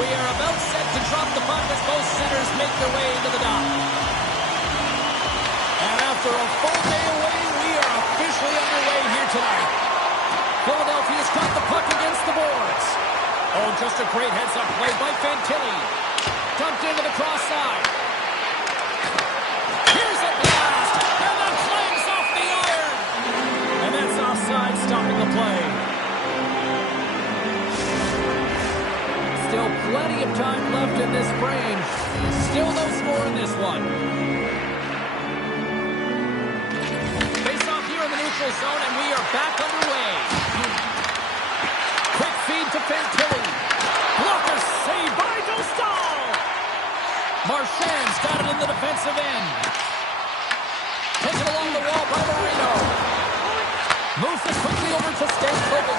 We are about set to drop the puck as both centers make their way into the dock. And after a full day away, we are officially underway here tonight. Philadelphia's got the puck against the boards. Oh, just a great heads-up play by Fantilli. Dumped into the cross side. Here's a blast, and the flames off the iron. And that's offside, stopping the play. Still plenty of time left in this frame. Still no score in this one. Face off here in the neutral zone, and we are back underway. Quick feed to Fantilli. Blocker save by Dostal. Marchand's got it in the defensive end. Taken along the wall by Marino. Moves it quickly over to Stankoven.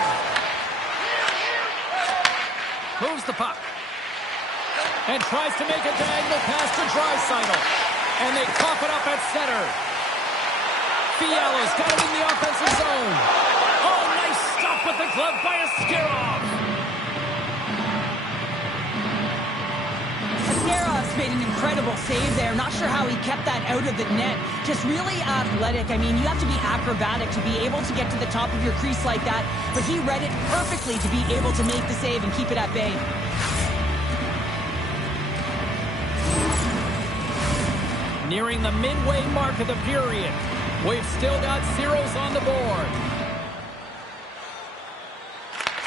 Moves the puck. And tries to make a diagonal pass to Draisaitl. And they cough it up at center. Fiala's got it in the offensive zone. Oh, nice stop with the glove by Askarov. Askarov made an incredible save there. Not sure how he kept that out of the net. Just really athletic. I mean, you have to be acrobatic to be able to get to the top of your crease like that. But he read it perfectly to be able to make the save and keep it at bay. Nearing the midway mark of the period. We've still got zeros on the board.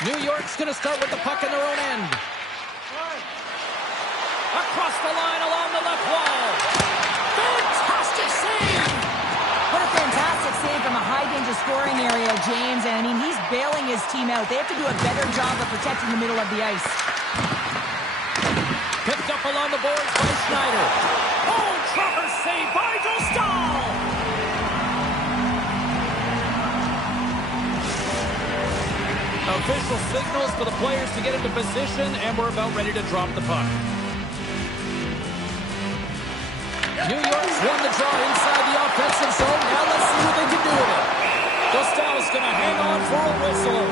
New York's going to start with the puck in their own end. Across the line along the left wall. Fantastic save! What a fantastic save from a high-danger scoring area, James. And, I mean, he's bailing his team out. They have to do a better job of protecting the middle of the ice. Picked up along the boards by Schneider. Oh, Trevor save by Dostal! Official signals for the players to get into position, and we're about ready to drop the puck. New York's won the draw inside the offensive zone. Now let's see what they can do with it. Dostal's going to hang on for a whistle.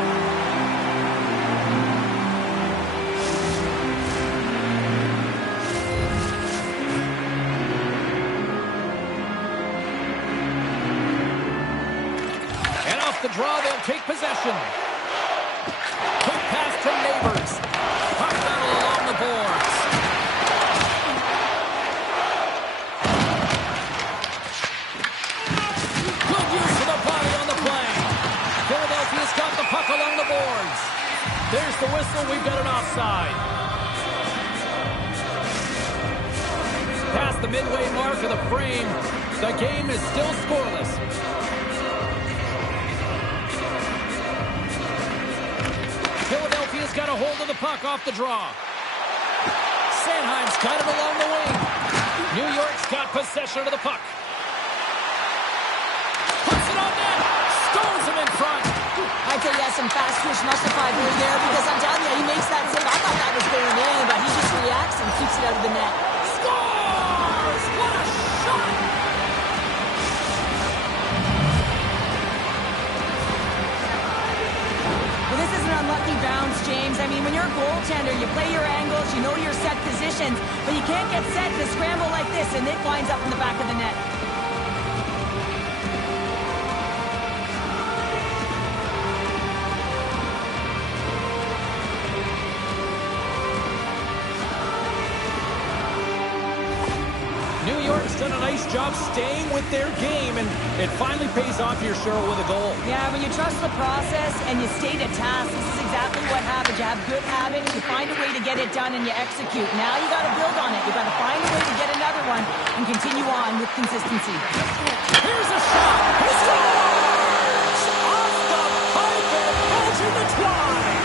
And off the draw, they'll take possession. Quick pass to Neighbors. Puck battle along the boards. Good use of the body on the play. Philadelphia's got the puck along the boards. There's the whistle. We've got an offside. Past the midway mark of the frame, the game is still scoreless. Philadelphia's got a hold of the puck off the draw. Sanheim's got it along the wing. New York's got possession of the puck. Puts it on net. Stones him in front. I'd say he has some fast twitch muscle fiber there because I'm telling you, he makes that save. I thought that was going in, but he just reacts and keeps it out of the net. Scores! What a shot! Well, this is an unlucky bounce, James. I mean, when you're a goaltender, you play your angles, you know your set positions, but you can't get set to scramble like this, and it winds up in the back of the net. New York's done a nice job staying with their game, and it finally pays off here, Cheryl, with a goal. Yeah, when you trust the process and you stay to task, this is exactly what happens. You have good habits, you find a way to get it done, and you execute. Now you got to build on it. You got to find a way to get another one and continue on with consistency. Here's a shot. He scores! Off the pipe and out in the twine.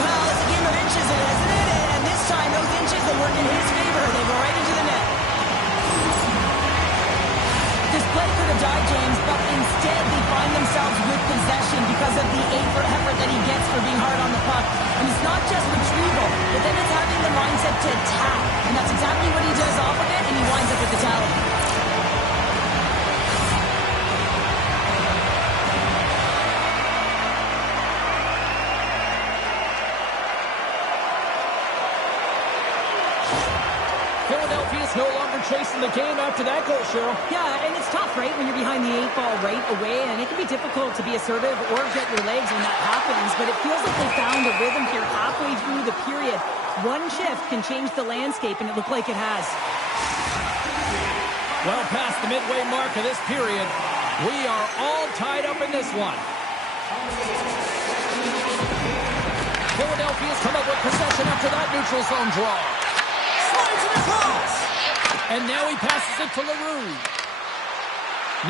Well, it's a game of inches, isn't it? And this time, those inches, they work in his favor. They go right into the net. This play could have died, James, but instead they find themselves with possession because of the effort that he gets for being hard on the puck. And it's not just retrieval, but then it's having the mindset to attack. And that's exactly what he does off of it, and he winds up with the tally. Philadelphia's no longer chasing the game after that goal, Cheryl. Yeah, and it's tough, right, when you're behind the 8 ball right away, and it can be difficult to be assertive or get your legs when that happens, but it feels like they found a rhythm here halfway through the period. One shift can change the landscape, and it looked like it has. Well past the midway mark of this period, we are all tied up in this one. Philadelphia's come up with possession after that neutral zone draw. Slides it across. And now he passes it to LaRue.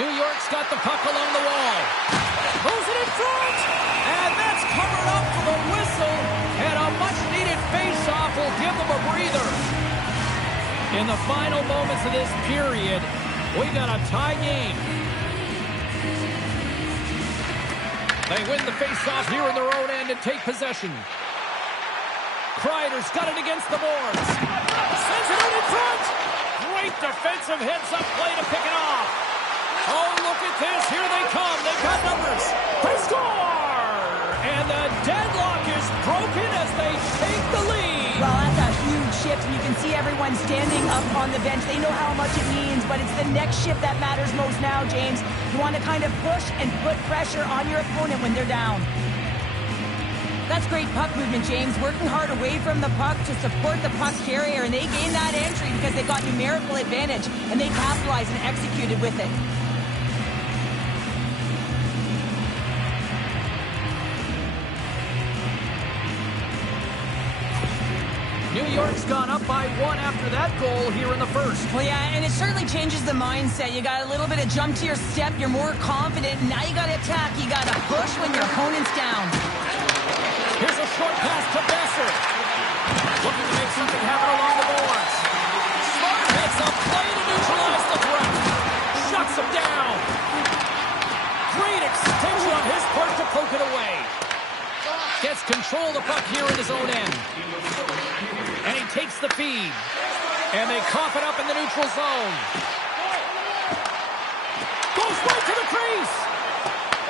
New York's got the puck along the wall. Moves it in front. And that's covered up for the whistle. And a much-needed face-off will give them a breather. In the final moments of this period, we got a tie game. They win the face-off here in their own end and take possession. Kreider's got it against the boards. Sends it out in front. Great defensive heads-up play to pick it off. Oh, look at this. Here they come. They've got numbers. They score! And the deadlock is broken as they take the lead. Well, that's a huge shift, and you can see everyone standing up on the bench. They know how much it means, but it's the next shift that matters most now, James. You want to kind of push and put pressure on your opponent when they're down. That's great puck movement, James. Working hard away from the puck to support the puck carrier, and they gained that entry because they got numerical advantage, and they capitalized and executed with it. New York's gone up by 1 after that goal here in the first. Well, yeah, and it certainly changes the mindset. You got a little bit of jump to your step. You're more confident. Now you got to attack. You got to push when your opponent's down. Here's a short pass to Besser. Looking to make something happen along the boards. Smart hits a play to neutralize the threat. Shuts him down. Great extension on his part to poke it away. Gets control of the puck here in his own end. And he takes the feed. And they cough it up in the neutral zone. Goes right to the crease.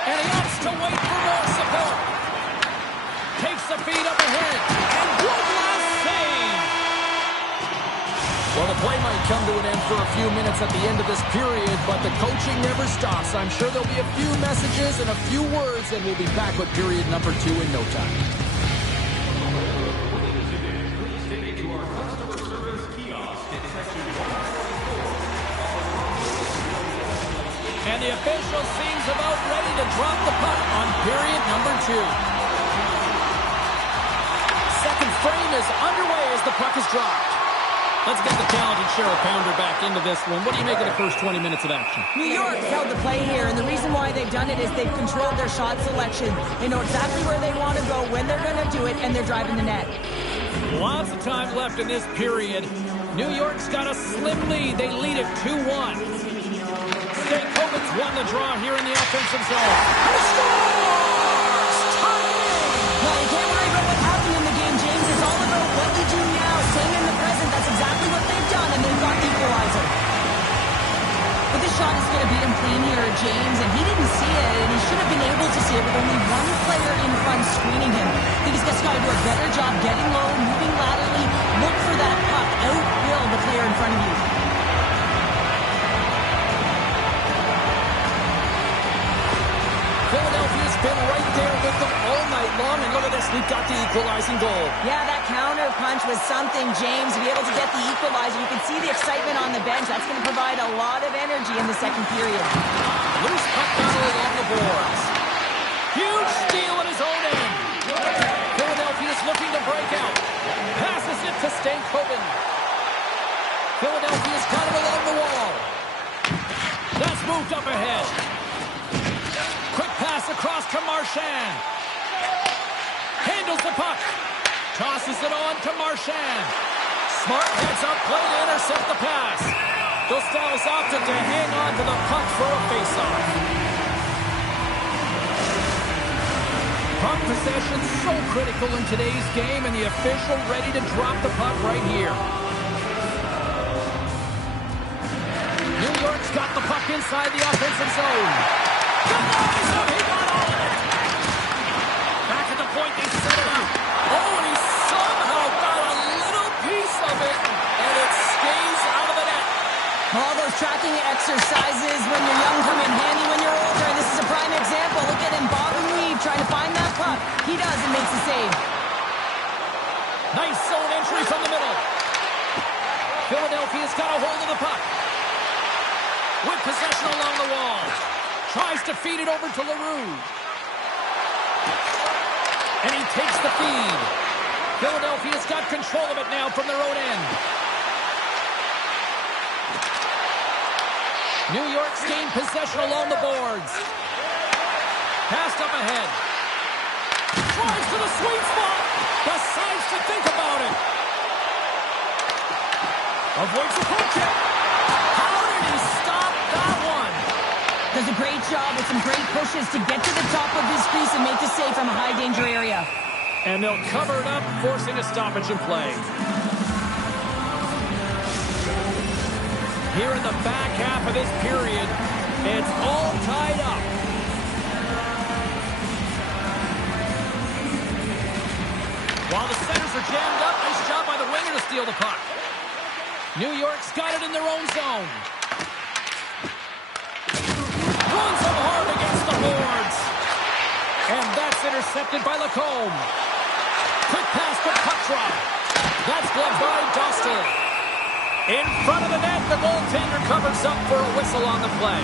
And he opts to wait for more support. Takes the feed up ahead. And one last save. Well, the play might come to an end for a few minutes at the end of this period, but the coaching never stops. I'm sure there'll be a few messages and a few words, and we'll be back with period number 2 in no time. And the official seems about ready to drop the puck on period number 2. Second frame is underway as the puck is dropped. Let's get the talented Cheryl Pounder back into this one. What do you make of the first 20 minutes of action? New York's held the play here, and the reason why they've done it is they've controlled their shot selection. They know exactly where they want to go, when they're going to do it, and they're driving the net. Lots of time left in this period. New York's got a slim lead. They lead it 2-1. Stankoven's won the draw here in the offensive zone. He scores! Well, you can't worry about what happened in the game, James. It's all about what you do now, staying in the present. That's exactly what they've done, and they've got the equalizer. But this shot is going to beat him clean here, James, and he didn't see it, and he should have been able to see it with only one player in front screening him. I think he's just got to do a better job getting low, moving laterally, look for that puck, outfill the player in front of you. Philadelphia's been right there with them all night long, and look at this, we've got the equalizing goal. Yeah, that counter punch was something, James, to be able to get the equalizer. You can see the excitement on the bench. That's going to provide a lot of energy in the second period. Loose puck battle along the boards. Huge steal at his own end. Philadelphia's looking to break out. Passes it to Stankoven. Philadelphia's got it along the wall. That's moved up ahead. Quick pass across to Marchand. Handles the puck. Tosses it on to Marchand. Smart heads up play to intercept the pass. Dostal's opted to hang on to the puck for a faceoff. Puck possession so critical in today's game, and the official ready to drop the puck right here. New York's got the puck inside the offensive zone. He got all of it. Back at the point, they set it up. Oh, and he somehow got a little piece of it, and it stayed tracking exercises when you're young come in handy when you're older, and this is a prime example. Look at him, bob and weave, trying to find that puck. He does and makes the save. Nice zone entry from the middle. Philadelphia's got a hold of the puck. With possession along the wall. Tries to feed it over to Leroux. And he takes the feed. Philadelphia's got control of it now from their own end. New York's gained possession along the boards. Passed up ahead. Tries to the sweet spot. Decides to think about it. Avoids the poke check. How did he stop that one? Does a great job with some great pushes to get to the top of his crease and make the save from a high-danger area. And they'll cover it up, forcing a stoppage in play. Here in the back half of this period, it's all tied up. While the centers are jammed up, nice job by the winger to steal the puck. New York's got it in their own zone. Runs them hard against the boards. And that's intercepted by Lacombe. Quick pass for puck drop. That's gloved by Dostal. In front of the net, the goaltender covers up for a whistle on the play.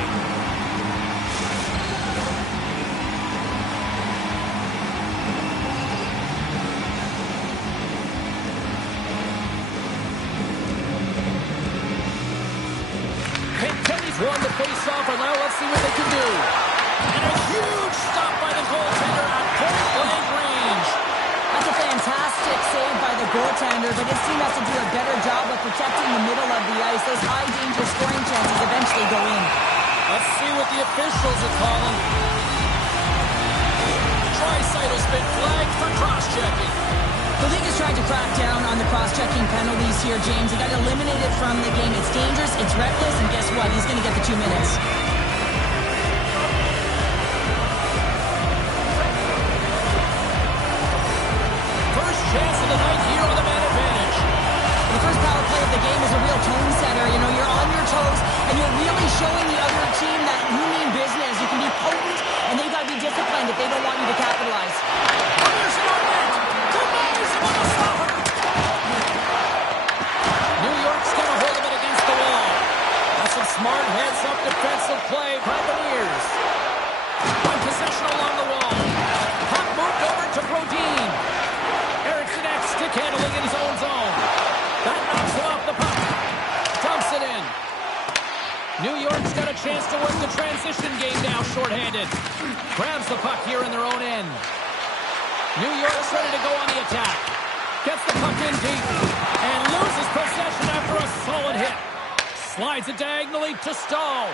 Kennedy's won the face-off, and now let's see what they can do. And a huge stop by the goaltender at point-blank range. That's a fantastic save by the goaltender, but his team has to do a better job of protecting the middle of the ice. Those high-danger scoring chances eventually go in. Let's see what the officials are calling. Draisaitl been flagged for cross-checking. The league is trying to crack down on the cross-checking penalties here, James. They got eliminated from the game. It's dangerous, it's reckless, and guess what? He's going to get the 2 minutes. First chance of the night here on the man advantage. The first power play of the game is a real tone setter. You know, you're on your toes, and you're really showing the other team that you mean business. You can be potent, and they've got to be disciplined if they don't want you to capitalize. New York's got a hold of it against the wall. That's some smart heads-up defensive play by the Bears. One possession along the wall. Puck moved over to Brodin. Eriksson Ek stick handling in his own zone. That knocks him off the puck. Dumps it in. New York's got a chance to work the transition game now, shorthanded. Grabs the puck here in their own end. New York's ready to go on the attack. Gets the puck in deep and loses possession after a solid hit. Slides it diagonally to Stahl.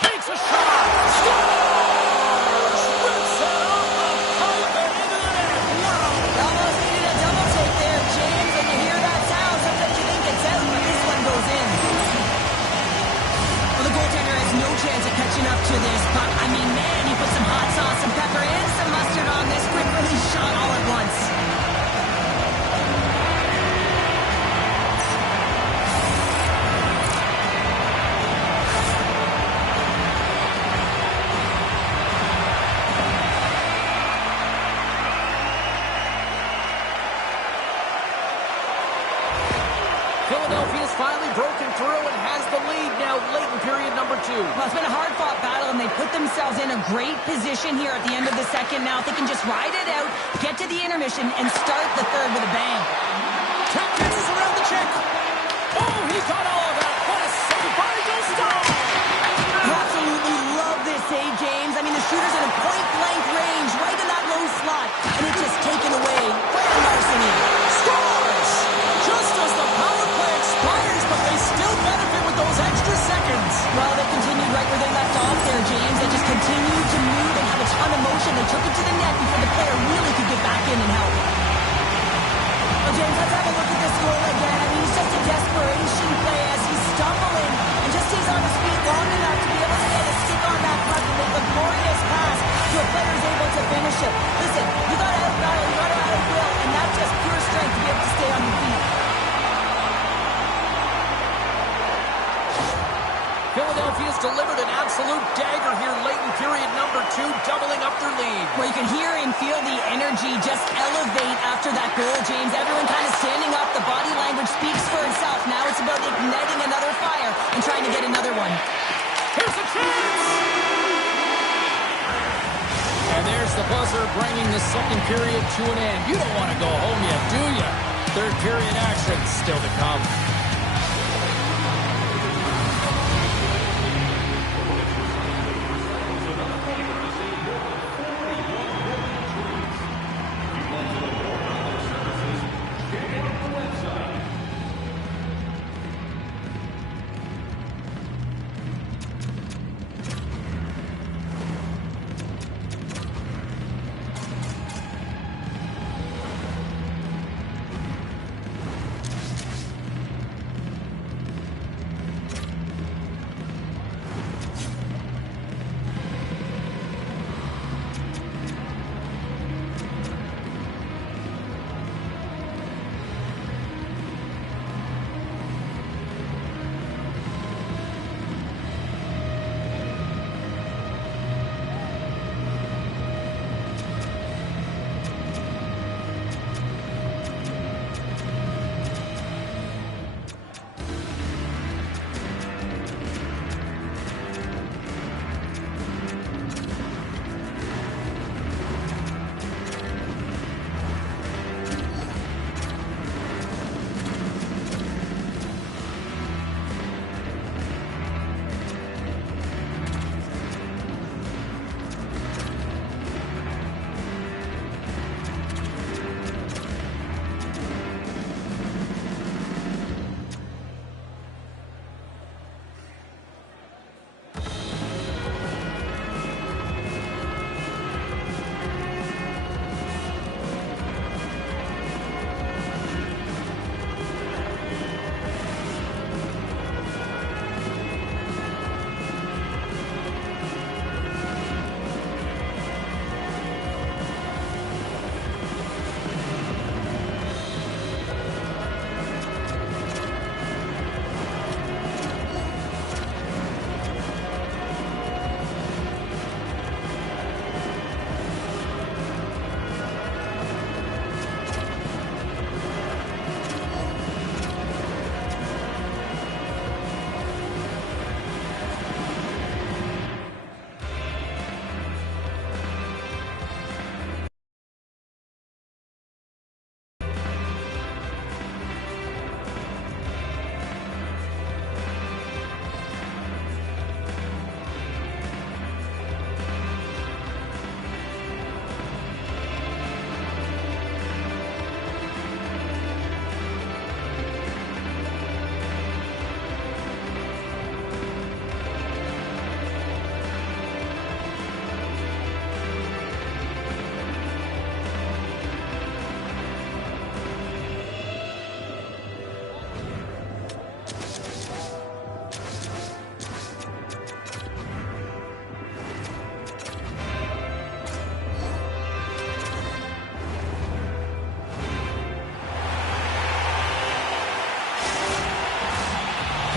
Takes a shot. Scores! Rips it off the pipe and into the net. Wow! Almost needed a double take there, James. When you hear that sound, sometimes you think it's out, but this one goes in. Well, the goaltender has no chance of catching up to this puck. I mean, man, he put some hot sauce, some pepper, and some mustard on this quick release shot all at once. Philadelphia's finally broken through and has the lead now late in period number 2. Well, it's been a hard-fought battle, and they put themselves in a great position here at the end of the second. Now, if they can just ride it out, get to the intermission, and start the third with a bang. Tap dances around the check. Oh, he got all of that. What a save by Dostal. I absolutely love this save, James. I mean, the shooter's in a point-blank range, right in that low slot, and it's just taken away. Grand larceny. Scores! Just as the power play expires, but they still benefit with those extra seconds. Well, they continued right where they left off there, James. They just continued to move and have a ton of motion. They took it to the net before the player really could get back in and help. Well, James, let's have a look at this goal again. I mean, it's just a desperation play as he's stumbling and just stays on his feet long enough to be able to get a stick on that puck and make a glorious pass so a player is able to finish it. Listen, you got to have battle, you got to have will, and that's just pure strength to be able to stay on your feet. delivered an absolute dagger here late in period number 2, doubling up their lead. Well, you can hear and feel the energy just elevate after that goal, James. Everyone kind of standing up. The body language speaks for itself. Now it's about igniting another fire and trying to get another one. Here's a chance! And there's the buzzer bringing the second period to an end. You don't want to go home yet, do you? Third period action still to come.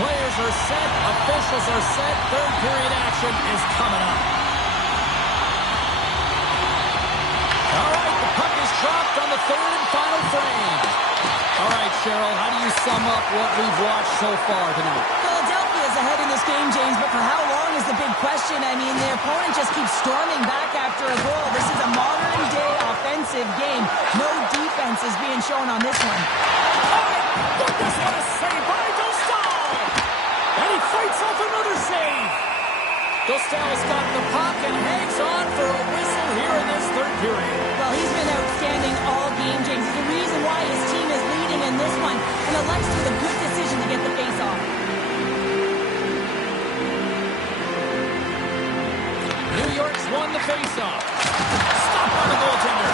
Players are set. Officials are set. Third period action is coming up. All right, the puck is dropped on the third and final frame. All right, Cheryl, how do you sum up what we've watched so far tonight? Philadelphia is ahead in this game, James, but for how long is the big question. I mean, their opponent just keeps storming back after a goal. This is a modern-day offensive game. No defense is being shown on this one. Oh, my goodness, what a save by Dostal! And he fights off another save. Dostal's got the puck and hangs on for a whistle here in this third period. Well, he's been outstanding all game, James. There's a reason why his team is leading in this one, and elects with a good decision to get the face-off. New York's won the face-off. Stop on the goaltender.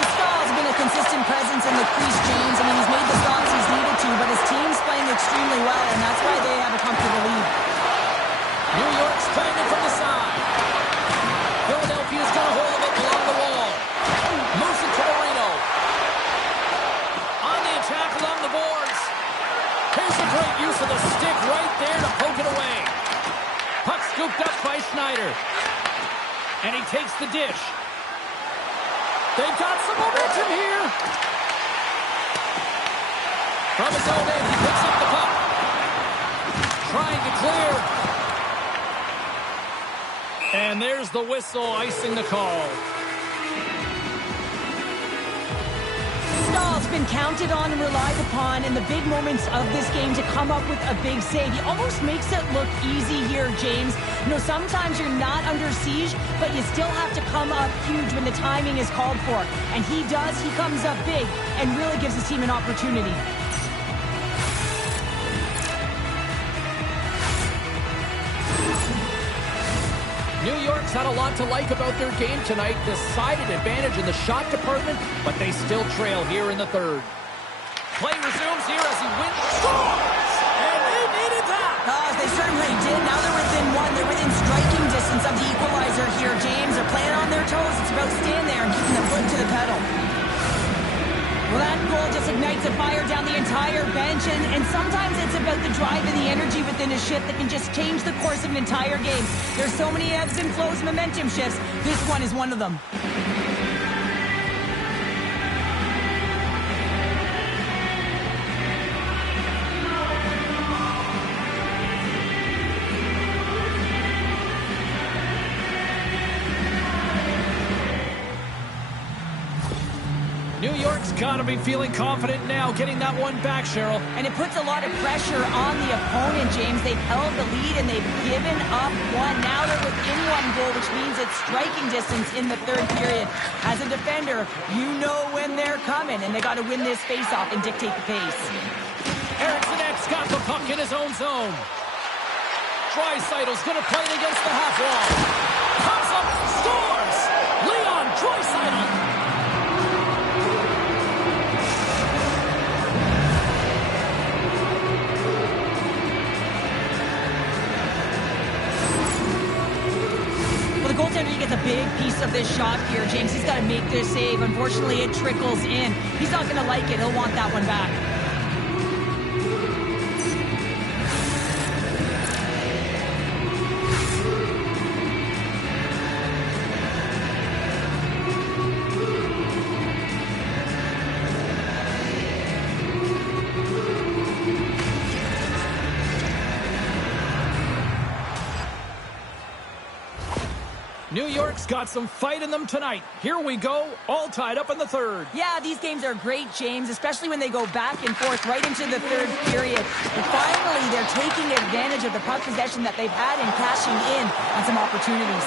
Dostal's been a consistent presence in the crease, James. I mean, he's made the stops he's needed to, but his team's playing extremely well, and that's why they have a comfortable lead. New York's playing it from the side. Philadelphia's got a hold of it along the wall. Moves it to Marino. On the attack along the boards. Schneider. And he takes the dish. They've got some momentum here. From his own end, he picks up the puck. Trying to clear. And there's the whistle, icing the call. Stahl's been counted on and relied upon in the big moments of this game to come up with a big save. He almost makes it look easy here, James. You know, sometimes you're not under siege, but you still have to come up huge when the timing is called for. And he does. He comes up big and really gives his team an opportunity. New York's had a lot to like about their game tonight. Decided advantage in the shot department, but they still trail here in the third. Play resumes here as he wins. Scores! And they needed that! They certainly did. Now they're within one. They're within striking distance of the equalizer here, James. They're playing on their toes. It's about staying there and keeping the foot to the pedal. Well, that goal just ignites a fire down the entire bench, and sometimes it's about the drive and the energy within a shift that can just change the course of an entire game. There's so many ebbs and flows, momentum shifts. This one is one of them. New York's got to be feeling confident now, getting that one back, Cheryl. And it puts a lot of pressure on the opponent, James. They've held the lead and they've given up one. Now they're within one goal, which means it's striking distance in the third period. As a defender, you know when they're coming, and they got to win this face-off and dictate the pace. Eriksson's got the puck in his own zone. Draisaitl's going to play it against the half wall. Comes up, scores! Leon Draisaitl! The goaltender, he gets a big piece of this shot here, James. He's got to make this save. Unfortunately, it trickles in. He's not going to like it. He'll want that one back. New York's got some fight in them tonight. Here we go, all tied up in the third. Yeah, these games are great, James, especially when they go back and forth right into the third period. And finally, they're taking advantage of the puck possession that they've had and cashing in on some opportunities.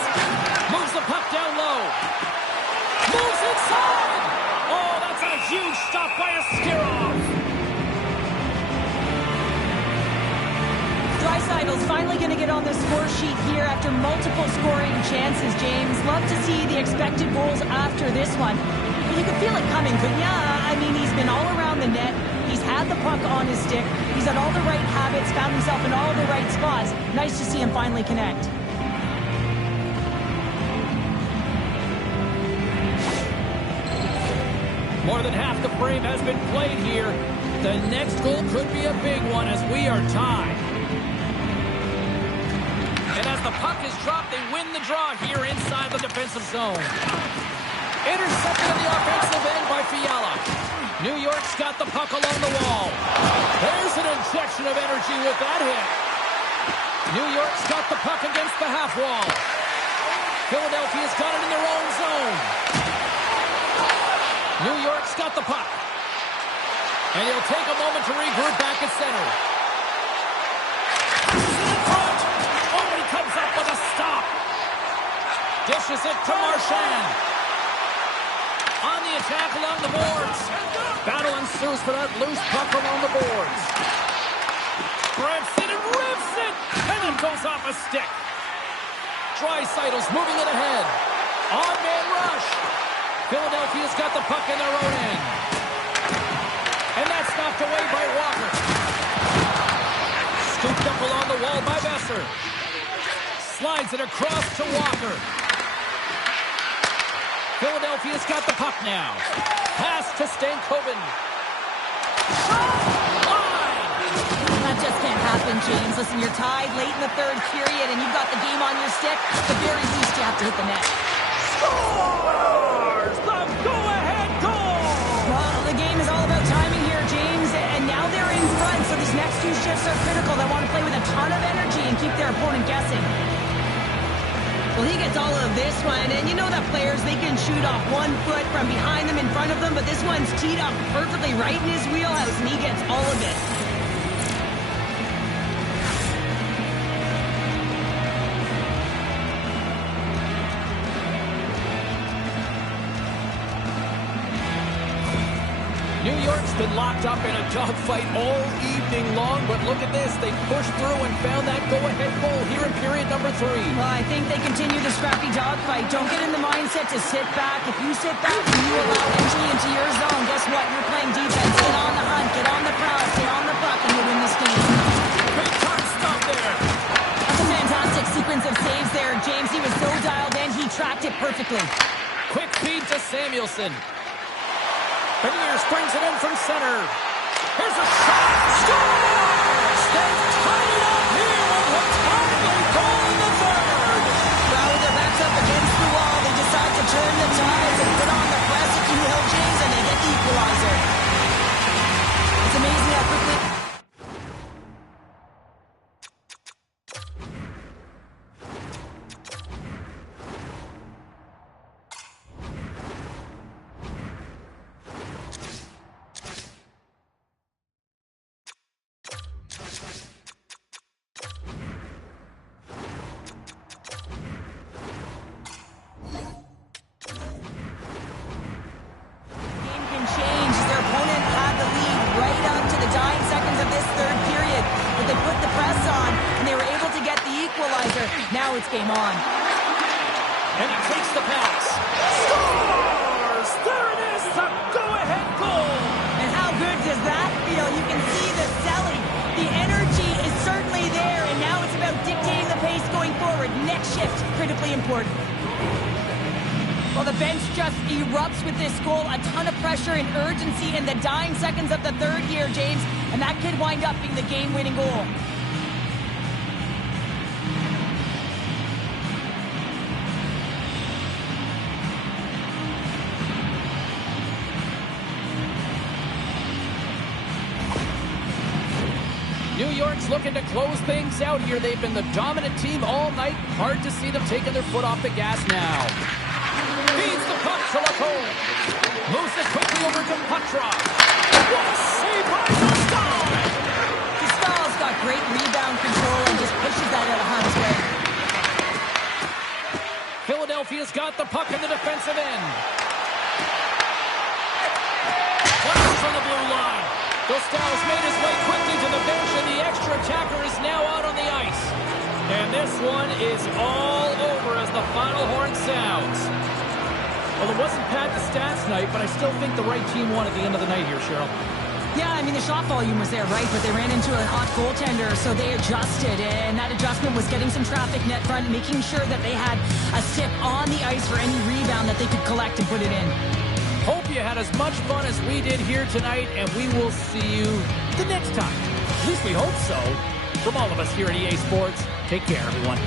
Moves the puck down low. Moves inside! Oh, that's a huge stop by Askarov. Draisaitl's finally going to get on the score sheet here after multiple scoring chances, James. Love to see the expected goals after this one. But you could feel it coming, couldn't ya? I mean, he's been all around the net. He's had the puck on his stick. He's had all the right habits, found himself in all the right spots. Nice to see him finally connect. More than half the frame has been played here. The next goal could be a big one as we are tied. And as the puck is dropped, they win the draw here inside the defensive zone. Intercepted in the offensive end by Fiala. New York's got the puck along the wall. There's an injection of energy with that hit. New York's got the puck against the half wall. Philadelphia's got it in their own zone. New York's got the puck. And he'll take a moment to regroup back at center. Comes up with a stop. Dishes it to Marchand. On the attack along the boards. Battle ensues for that loose puck along the boards. Grips it and rips it. And it goes off a stick. Draisaitl's moving it ahead. Odd man rush. Philadelphia's got the puck in their own end. And that's knocked away by Walker. Scooped up along the wall by Besser. Slides it across to Walker. Philadelphia's got the puck now. Pass to Stankoven. Shot! Line! That just can't happen. happen, James. Listen, you're tied late in the third period, and you've got the game on your stick. At the very least, you have to hit the net. Scores the go-ahead goal! Well, the game is all about timing here, James, and now they're in front, so these next two shifts are critical. They want to play with a ton of energy and keep their opponent guessing. Well, he gets all of this one, and you know that players, they can shoot off 1 foot from behind them, in front of them, but this one's teed up perfectly right in his wheelhouse, and he gets all of it. New York's been locked up in a dogfight all evening long, but look at this. They pushed through and found that go-ahead goal here in period number 3. Well, I think they continue the scrappy dogfight. Don't get in the mindset to sit back. If you sit back and you allow entry into your zone, guess what? You're playing defense. Get on the hunt, get on the press, get on the puck, and you'll win this game. Big time stuff there. That's a fantastic sequence of saves there, James. He was so dialed in, he tracked it perfectly. Quick feed to Samuelson. Beniers brings it in from center. Here's a shot. Scores! They've tied it up here with a timely goal in the third. Well, with their backs up against the wall, they decide to turn the tides and put on the press, if you will, James, and they get the equalizer. It's amazing how quickly... Now it's game on. And he takes the pass. Scores! There it is, the go-ahead goal! And how good does that feel? You can see the selling. The energy is certainly there, and now it's about dictating the pace going forward. Next shift, critically important. Well, the bench just erupts with this goal. A ton of pressure and urgency in the dying seconds of the third here, James. And that could wind up being the game-winning goal. New York's looking to close things out here. They've been the dominant team all night. Hard to see them taking their foot off the gas now. Feeds the puck to Lacombe. Moves it quickly over to Petrov. What a save by Dostal! Dostal's got great rebound control and just pushes that out of harm's way. Philadelphia's got the puck in the defensive end. Flash from the blue line. Dostal's made his way quickly to the bench, and the extra attacker is now out on the ice. And this one is all over as the final horn sounds. Well, it wasn't Pat the stats night, but I still think the right team won at the end of the night here, Cheryl. Yeah, I mean, the shot volume was there, right? But they ran into an hot goaltender, so they adjusted. And that adjustment was getting some traffic net front, making sure that they had a stick on the ice for any rebound that they could collect and put it in. Hope you had as much fun as we did here tonight, and we will see you the next time. At least we hope so. From all of us here at EA Sports, take care, everyone.